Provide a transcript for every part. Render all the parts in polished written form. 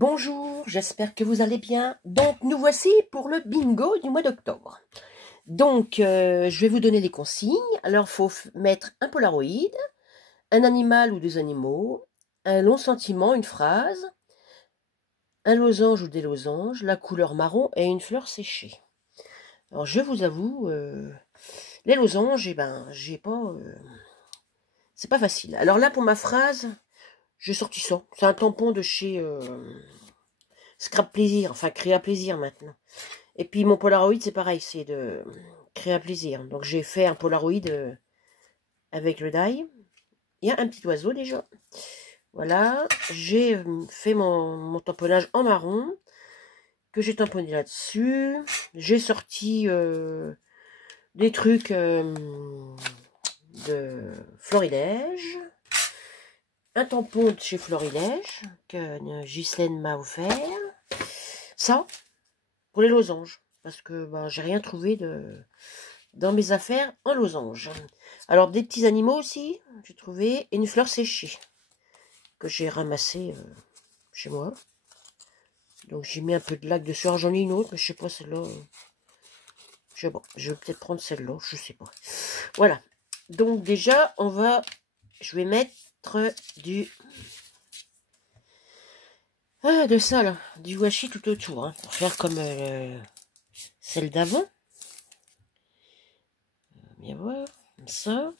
Bonjour, j'espère que vous allez bien. Donc, nous voici pour le bingo du mois d'octobre. Donc, je vais vous donner les consignes. Alors, il faut mettre un Polaroid, un animal ou deux animaux, un long sentiment, une phrase, un losange ou des losanges, la couleur marron et une fleur séchée. Alors, je vous avoue, les losanges, eh ben, j'ai pas... c'est pas facile. Alors là, pour ma phrase, j'ai sorti ça. C'est un tampon de chez... Scrap Plaisir, enfin Créa Plaisir maintenant. Et puis mon Polaroid, c'est pareil, c'est de Créa Plaisir. Donc j'ai fait un Polaroid avec le die. Il y a un petit oiseau déjà. Voilà, j'ai fait mon tamponnage en marron, que j'ai tamponné là-dessus. J'ai sorti des trucs de Florilège. Un tampon de chez Florilège, que Ghislaine m'a offert. Ça, pour les losanges, parce que ben, j'ai rien trouvé dans mes affaires en losanges. Alors des petits animaux aussi, j'ai trouvé, et une fleur séchée que j'ai ramassée chez moi. Donc j'ai mis un peu de lac dessus. Alors j'en ai une autre, mais je sais pas celle-là. Bon, je vais peut-être prendre celle-là, je sais pas. Voilà. Donc déjà, je vais mettre du de ça là, du washi tout autour, hein, pour faire comme celle d'avant. Bien voir, comme ça.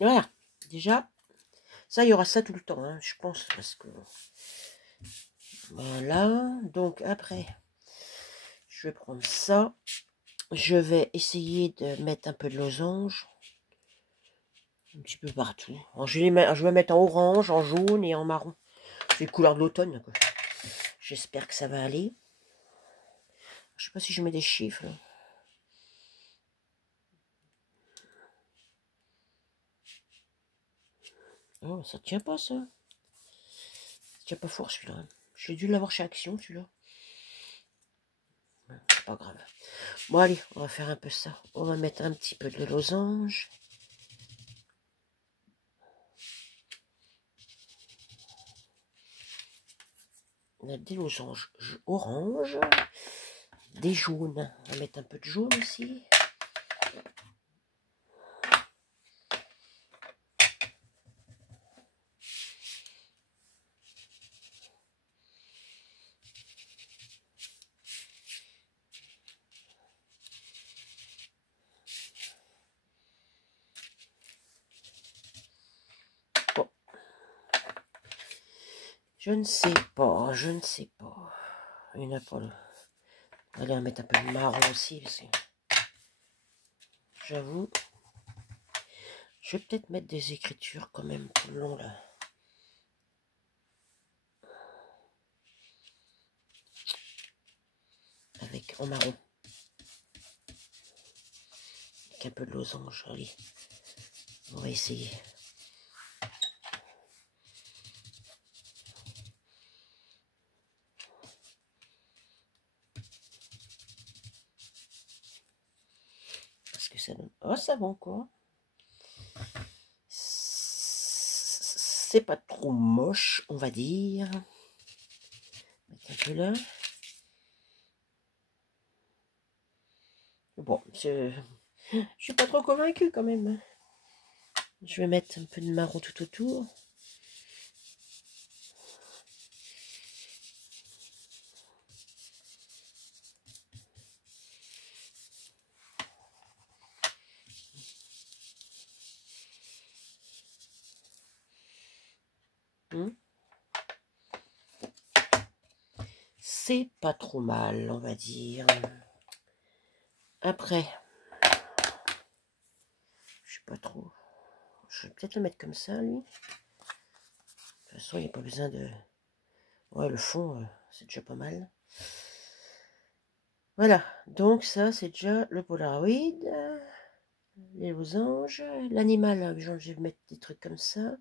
Voilà, déjà, ça, il y aura ça tout le temps, hein, je pense, parce que... Voilà, donc après, je vais prendre ça. Je vais essayer de mettre un peu de losange. Un petit peu partout. Alors, je vais mettre en orange, en jaune et en marron. C'est les couleurs de l'automne. J'espère que ça va aller. Je sais pas si je mets des chiffres. Là. Oh, ça tient pas, ça. Ça tient pas fort, celui-là. J'ai dû l'avoir chez Action, celui-là. C'est pas grave. Bon, allez, on va faire un peu ça. On va mettre un petit peu de losange. On a des losanges orange, des jaunes. On va mettre un peu de jaune aussi. Bon. Je ne sais pas, je ne sais pas. Une Apple. Allez, on va mettre un peu de marron aussi, parce que j'avoue, je vais peut-être mettre des écritures quand même tout le long là. Avec en marron. Avec un peu de losange, allez. On va essayer. Parce que ça donne... Oh, ça va encore. C'est pas trop moche, on va dire. Mettre un peu là. Bon, je suis pas trop convaincue quand même. Je vais mettre un peu de marron tout autour. C'est pas trop mal, on va dire. Après, je sais pas trop. Je vais peut-être le mettre comme ça, lui. De toute façon, il n'y a pas besoin de... Ouais, le fond, c'est déjà pas mal. Voilà, donc ça, c'est déjà le Polaroid. les losanges. L'animal, je vais mettre des trucs comme ça.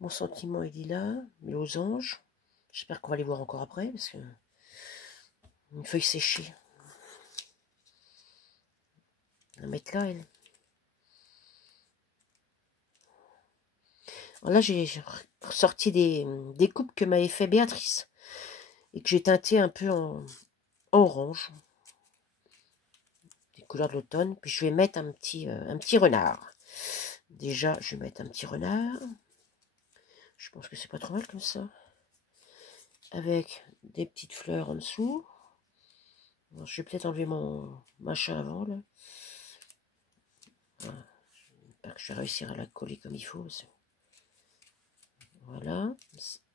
Mon sentiment, il est là. Les losanges. J'espère qu'on va les voir encore après, parce que une feuille séchée. On va la mettre là, elle. Alors là, j'ai ressorti des coupes que m'avait fait Béatrice. Et que j'ai teinté un peu en orange. Des couleurs de l'automne. Puis je vais mettre un petit renard. Déjà, je vais mettre un petit renard. Je pense que c'est pas trop mal comme ça. Avec des petites fleurs en dessous. Alors, je vais peut-être enlever mon machin avant, là. Voilà. J'espère que je vais réussir à la coller comme il faut. Voilà.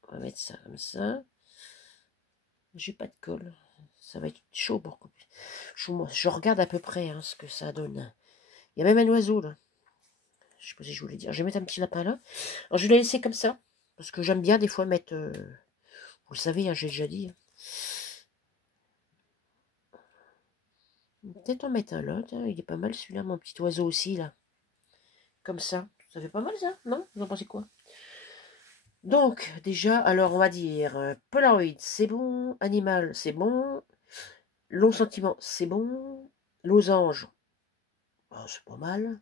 On va mettre ça comme ça. J'ai pas de colle. Ça va être chaud pour couper. Je regarde à peu près hein, ce que ça donne. Il y a même un oiseau, là. Je sais pas si je voulais dire. Je vais mettre un petit lapin, là. Alors, je vais la laisser comme ça. Parce que j'aime bien, des fois, mettre... vous le savez, hein, j'ai déjà dit. Peut-être en mettre un là. Tiens, il est pas mal, celui-là, mon petit oiseau aussi, là. Comme ça. Ça fait pas mal, ça, non? Vous en pensez quoi? Donc, déjà, alors, on va dire... Polaroid, c'est bon. Animal, c'est bon. Long sentiment, c'est bon. Losange, oh, c'est pas mal.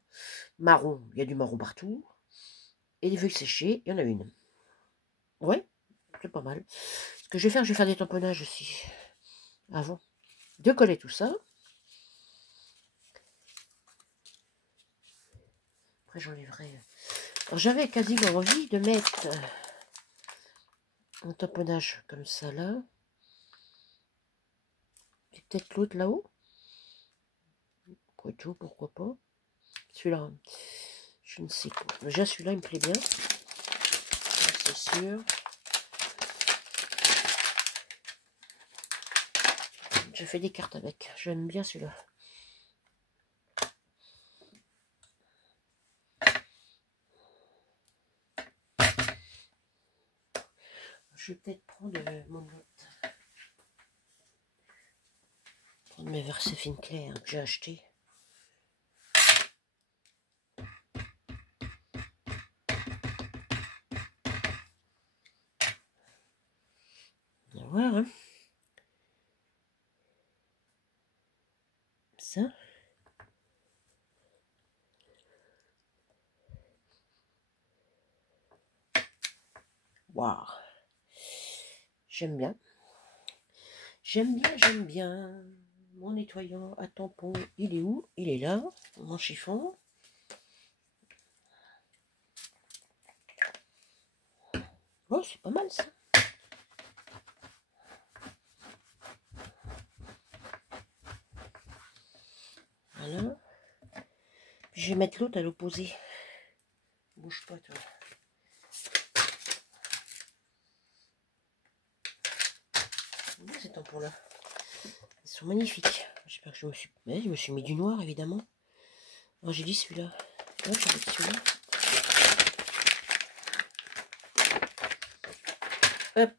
Marron, il y a du marron partout. Et des feuilles séchées, il y en a une. Ouais, c'est pas mal. Ce que je vais faire des tamponnages aussi. Avant de coller tout ça. Après, j'enlèverai. Alors, j'avais quasiment envie de mettre un tamponnage comme ça là. Et peut-être l'autre là-haut. Après tout, pourquoi pas. Celui-là, je ne sais pas. Déjà, celui-là, il me plaît bien. C'est sûr. Je fais des cartes avec. J'aime bien celui-là. Je vais peut-être prendre mon note. Prendre mes versets fines clairs que j'ai acheté. On va voir, hein. Ça. Waouh. J'aime bien. J'aime bien, j'aime bien. Mon nettoyant à tampon, il est où? Il est là, mon chiffon. Oh, c'est pas mal ça. Voilà. Puis je vais mettre l'autre à l'opposé. Bouge pas, toi. Ces tampons-là. Ils sont magnifiques. J'espère que je me suis... Mais je me suis mis du noir, évidemment. Alors, j'ai dit celui-là. Ouais, je vais mettre celui-là. Hop.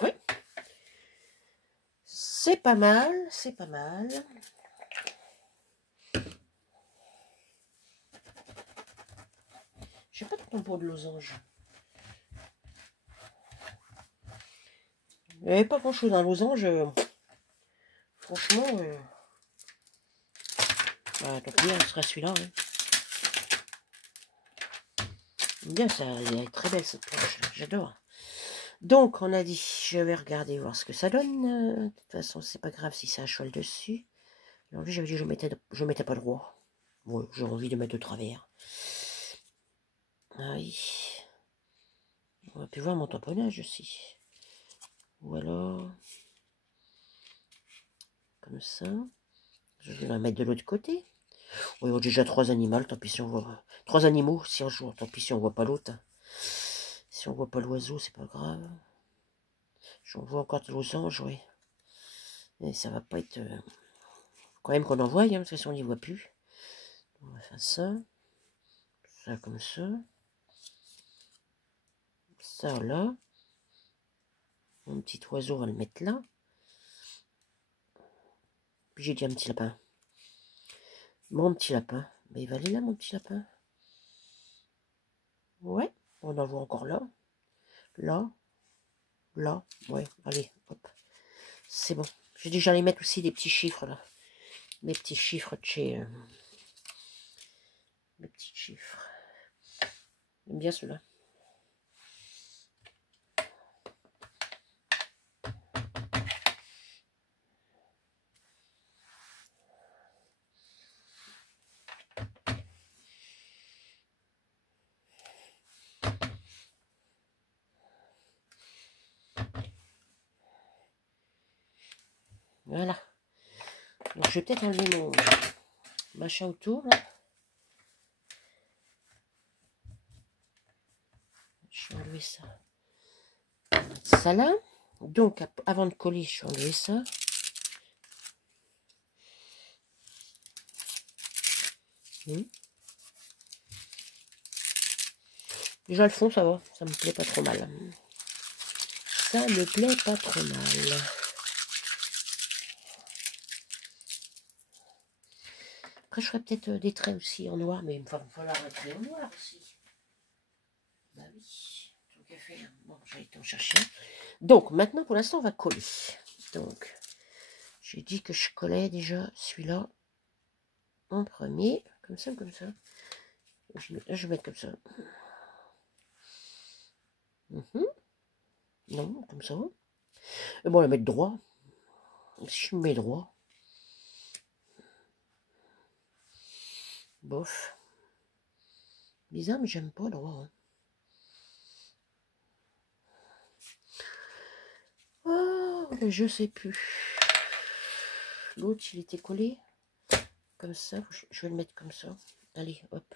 Oui. C'est pas mal, c'est pas mal. J'ai pas de tampon de losange. Il n'y avait pas grand chose dans losange. Franchement, bah, tant pis, ce sera celui-là. Hein. Bien, ça, elle est très belle cette planche, j'adore. Donc, on a dit, je vais regarder, voir ce que ça donne. De toute façon, c'est pas grave si c'est un cheval dessus. Alors, j'avais dit, je mettais pas droit. Ouais, j'ai envie de mettre de travers. Ah oui. On va pu voir mon tamponnage aussi. Ou alors, comme ça. Je vais la mettre de l'autre côté. Oh, il y a déjà 3 animaux, tant pis si on voit... 3 animaux, si on joue, tant pis si on voit pas l'autre. Si on voit pas l'oiseau, c'est pas grave. J'en vois encore de losanges, oui. Et ça va pas être... Quand même qu'on en voie, hein, parce que si on n'y voit plus. On va faire ça. Ça comme ça. Ça là. Mon petit oiseau, on va le mettre là. Puis j'ai dit un petit lapin. Mon petit lapin. Mais il va aller là, mon petit lapin. Ouais, on en voit encore là. Là. Là. Ouais, allez, hop. C'est bon. J'ai déjà les mettre aussi des petits chiffres là. Des petits chiffres de chez... Des petits chiffres. J'aime bien ceux-là. Voilà. Donc je vais peut-être enlever mon machin autour là. Je vais enlever ça. Ça là. Donc avant de coller, je vais enlever ça. Déjà le fond, ça va. Ça me plaît pas trop mal. Ça me plaît pas trop mal. Après, je ferais peut-être des traits aussi en noir, mais il va falloir un trait en noir aussi. Bah oui, tant qu'à faire. Bon, j'ai été en chercher. Donc, maintenant, pour l'instant, on va coller. Donc, j'ai dit que je collais déjà celui-là en premier, comme ça ou comme ça. Je vais mettre comme ça. Non, comme ça. Et bon, on va mettre droit. Si je mets droit. Bof. Bizarre, mais j'aime pas droit. Hein. Oh, je sais plus. L'autre, il était collé. Comme ça. Je vais le mettre comme ça. Allez, hop.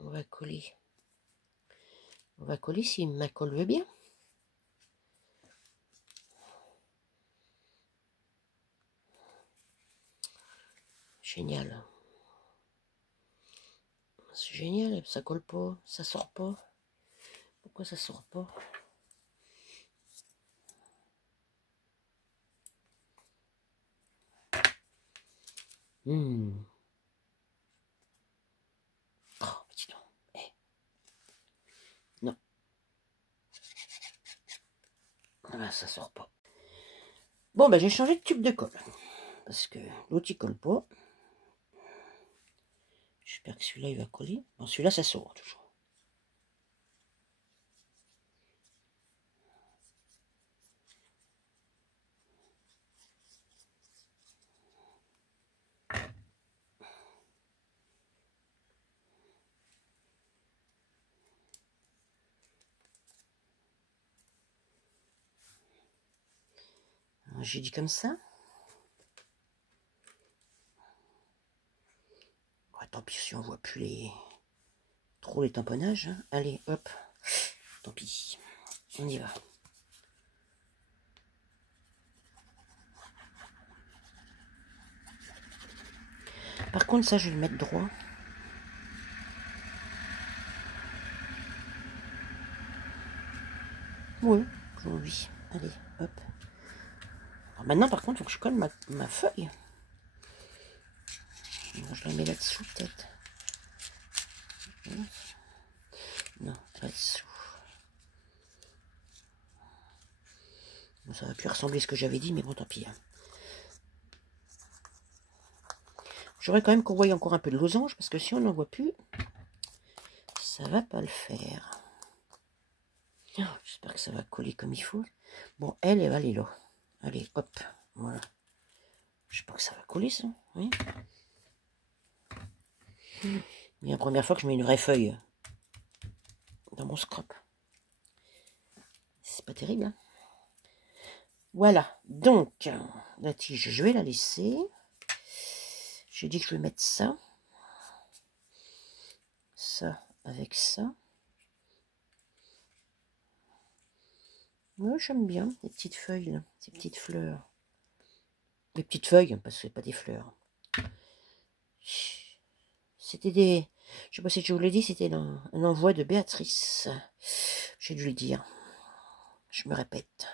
On va coller. On va coller si ma colle veut bien. Génial. C'est génial. Ça colle pas. Ça sort pas. Pourquoi ça sort pas? Oh, petit don. Eh. Non. Ah, ça sort pas. Bon, ben j'ai changé de tube de colle. Parce que l'autre, il colle pas. J'espère que celui-là, il va coller. Bon, celui-là, ça sort toujours. J'ai dit comme ça. Ouais, tant pis si on voit plus trop les tamponnages. Hein. Allez, hop. Tant pis. On y va. Par contre, ça, je vais le mettre droit. Oui, j'ai envie. Allez, hop. Alors maintenant, par contre, il faut que je colle ma feuille. Bon, je la mets là-dessous, peut-être. Non, là-dessous. Bon, ça va plus ressembler à ce que j'avais dit, mais bon, tant pis. Hein. J'aurais quand même qu'on voie encore un peu de losange, parce que si on n'en voit plus, ça va pas le faire. Oh, j'espère que ça va coller comme il faut. Bon, elle va aller là. Allez, hop, voilà. J'espère que ça va coller, ça. Oui. C'est la première fois que je mets une vraie feuille dans mon scrap. C'est pas terrible, hein. Voilà, donc, la tige, je vais la laisser. J'ai dit que je vais mettre ça. Ça avec ça. Ouais, j'aime bien les petites feuilles, là, ces petites fleurs. Les petites feuilles, parce que c'est pas des fleurs. C'était des... Je sais pas si je vous l'ai dit, c'était un envoi de Béatrice. J'ai dû le dire. Je me répète.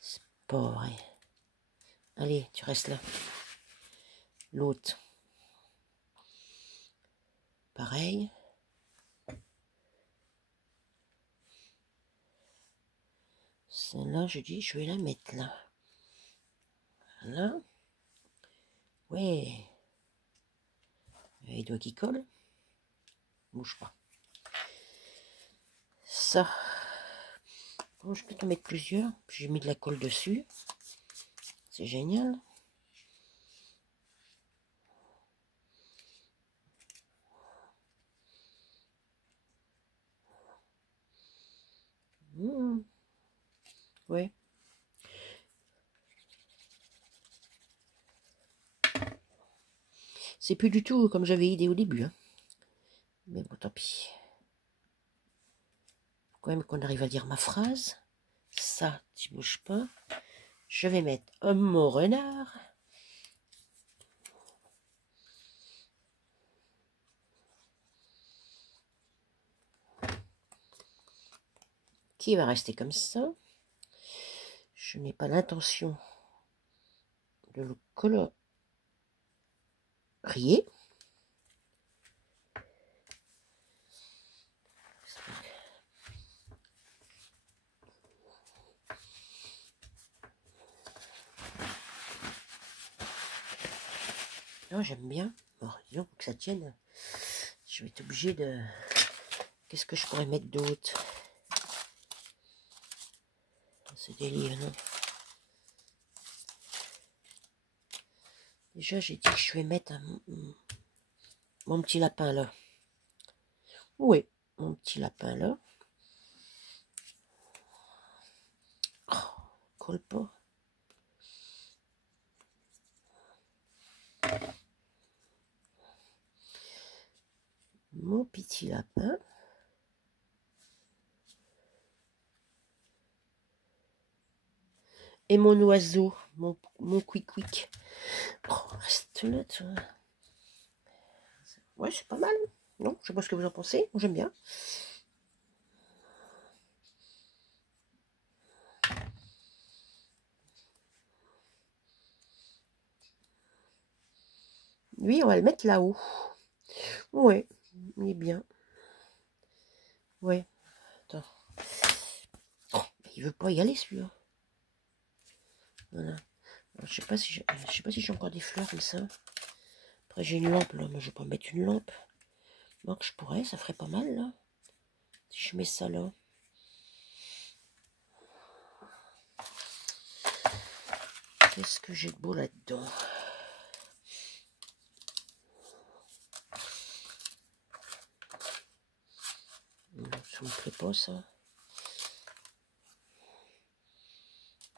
C'est pas vrai. Allez, tu restes là. L'autre. Pareil. Celle-là, je dis, je vais la mettre là. Là. Ouais. Les doigts qui collent. Bouge pas. Ça. Bon, je peux en mettre plusieurs. J'ai mis de la colle dessus. C'est génial. Ouais. C'est plus du tout comme j'avais idée au début. Hein. Mais bon, tant pis. Faut quand même qu'on arrive à lire ma phrase. Ça, tu bouges pas. Je vais mettre un mot renard. Qui va rester comme ça. Je n'ai pas l'intention de le colorier. Non, j'aime bien. Bon, disons pour que ça tienne, je vais être obligée de... Qu'est-ce que je pourrais mettre d'autre? C'est des livres, non? Déjà, j'ai dit que je vais mettre mon petit lapin là. Oui, mon petit lapin là. Oh, colle pas. Mon petit lapin. Et mon oiseau, mon quick. Oh, reste là, toi. Ouais, c'est pas mal. Non, je sais pas ce que vous en pensez. Moi, j'aime bien. Lui, on va le mettre là-haut. Ouais, il est bien. Ouais. Attends. Oh, il veut pas y aller, celui-là. Voilà. Alors, je sais pas si j'ai encore des fleurs comme ça. Après, j'ai une lampe, là. Mais je vais pas mettre une lampe. Donc, je pourrais, ça ferait pas mal, là. Si je mets ça là. Qu'est-ce que j'ai de beau là-dedans? Ça me plaît pas, ça.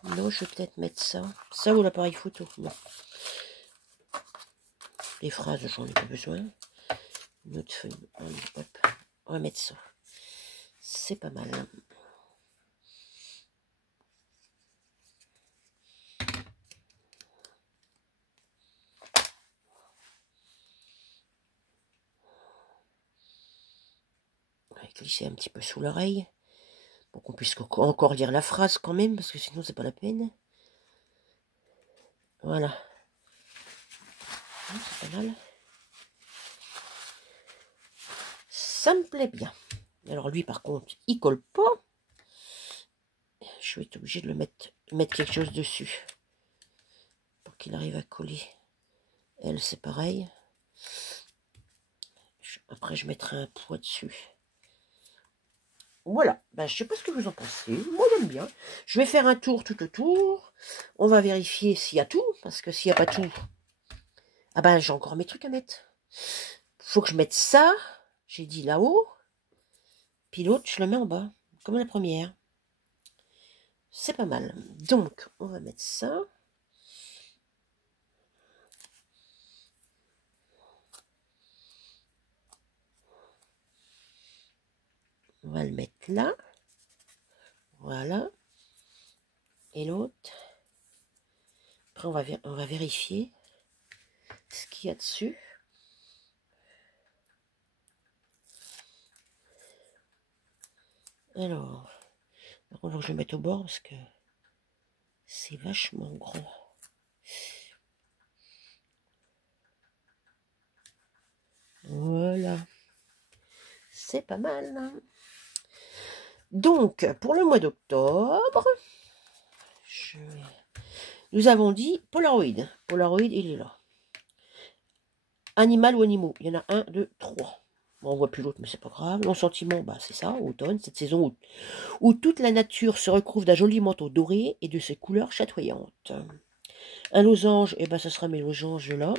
Non, je vais peut-être mettre ça. Ça ou l'appareil photo. Non. Les phrases, j'en ai pas besoin. Une autre feuille. Hop. On va mettre ça. C'est pas mal. On va glisser un petit peu sous l'oreille. Pour qu'on puisse encore lire la phrase quand même. Parce que sinon, c'est pas la peine. Voilà. C'est pas mal. Ça me plaît bien. Alors lui, par contre, il colle pas. Je vais être obligée de mettre quelque chose dessus. Pour qu'il arrive à coller. Elle, c'est pareil. Après, je mettrai un poids dessus. Voilà. Ben, je sais pas ce que vous en pensez. Moi, j'aime bien. Je vais faire un tour tout autour. On va vérifier s'il y a tout. Parce que s'il n'y a pas tout... Ah ben, j'ai encore mes trucs à mettre. Faut que je mette ça. J'ai dit là-haut. Puis l'autre, je le mets en bas. Comme la première. C'est pas mal. Donc, on va mettre ça. On va le mettre là. Voilà. Et l'autre. Après, on va vérifier ce qu'il y a dessus. Alors, par contre, je vais le mettre au bord parce que c'est vachement gros. Voilà. C'est pas mal. Hein. Donc, pour le mois d'octobre, nous avons dit Polaroid. Polaroid, il est là. Animal ou animaux. Il y en a 1, 2, 3. Bon, on voit plus l'autre, mais c'est pas grave. Long sentiment, bah, c'est ça, automne, cette saison où toute la nature se recouvre d'un joli manteau doré et de ses couleurs chatoyantes. Un losange, et ben ça sera mes losanges là.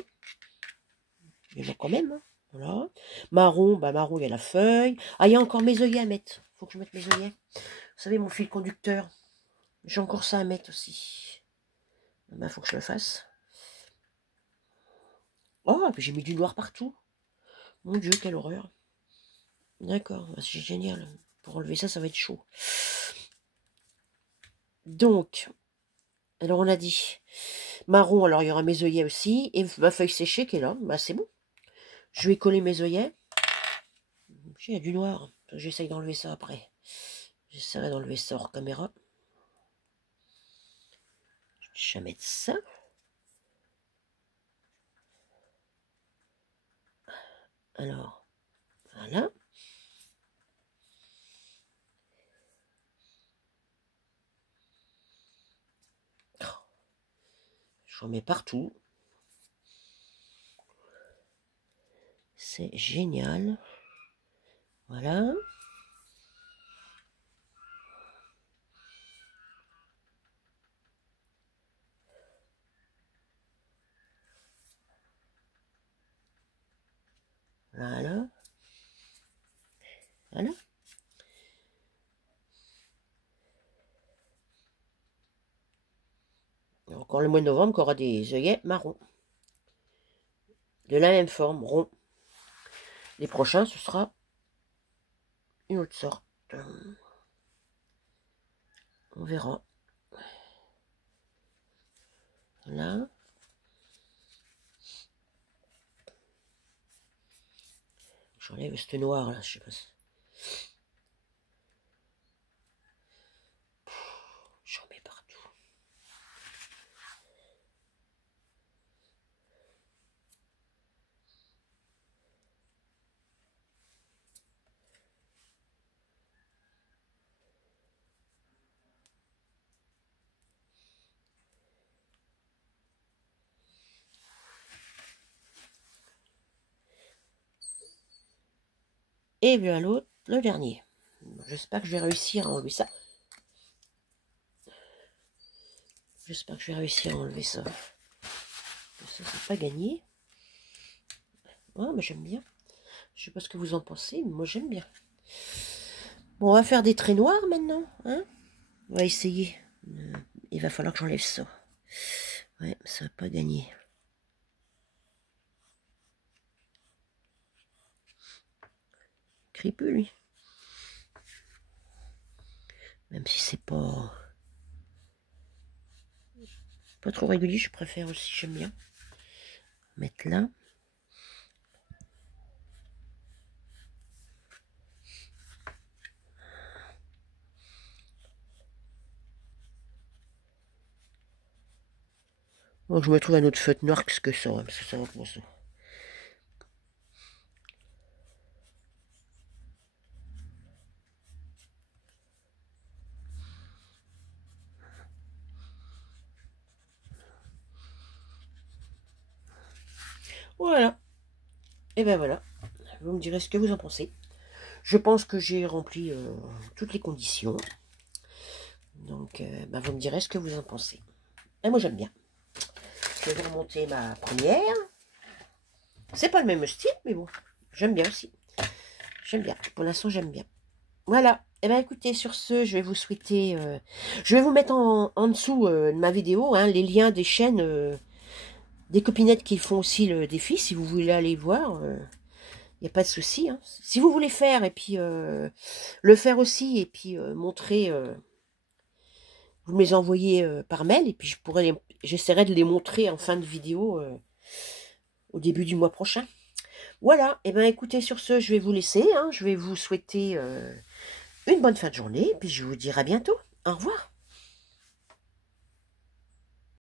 Il y en a quand même, hein. Voilà. Marron, bah marron, il y a la feuille. Ah, il y a encore mes œillets à mettre. Faut que je mette mes œillets. Vous savez, mon fil conducteur. J'ai encore ça à mettre aussi. Ben, faut que je le fasse. Oh, j'ai mis du noir partout. Mon Dieu, quelle horreur. D'accord, c'est génial. Pour enlever ça, ça va être chaud. Donc, alors on a dit marron, alors il y aura mes œillets aussi. Et ma feuille séchée qui est là, bah c'est bon. Je vais coller mes œillets. Il y a du noir. J'essaye d'enlever ça après. J'essaierai d'enlever ça hors caméra. Je vais mettre ça. Alors, voilà. J'en mets partout. C'est génial. Voilà. Voilà. Voilà. Encore le mois de novembre, aura des œillets marrons. De la même forme, rond. Les prochains, ce sera une autre sorte. On verra. Là. J'enlève ce noir là, je sais pas si... J'en mets partout. Et bien l'autre, le dernier. J'espère que je vais réussir à enlever ça. J'espère que je vais réussir à enlever ça. Ça, c'est pas gagné. Oh, mais j'aime bien. Je sais pas ce que vous en pensez, mais moi j'aime bien. Bon, on va faire des traits noirs maintenant. Hein, on va essayer. Il va falloir que j'enlève ça. Ouais, ça va pas gagner. Crépus, lui. Même si c'est pas trop régulier, je préfère aussi, j'aime bien. Mettre là. Bon, je me trouve un autre feutre noir que ça, hein, parce que ça va pour ça. Voilà. Et ben voilà. Vous me direz ce que vous en pensez. Je pense que j'ai rempli toutes les conditions. Donc, ben vous me direz ce que vous en pensez. Et moi, j'aime bien. Je vais remonter ma première. C'est pas le même style, mais bon, j'aime bien aussi. J'aime bien. Pour l'instant, j'aime bien. Voilà. Eh bien, écoutez, sur ce, je vais vous souhaiter... je vais vous mettre en dessous de ma vidéo hein, les liens des chaînes des copinettes qui font aussi le défi. Si vous voulez aller voir, il n'y a pas de souci. Hein. Si vous voulez faire, et puis le faire aussi, et puis montrer... vous me les envoyez par mail, et puis j'essaierai de les montrer en fin de vidéo au début du mois prochain. Voilà, et bien écoutez, sur ce, je vais vous laisser. Hein. Je vais vous souhaiter... une bonne fin de journée, puis je vous dirai à bientôt. Au revoir.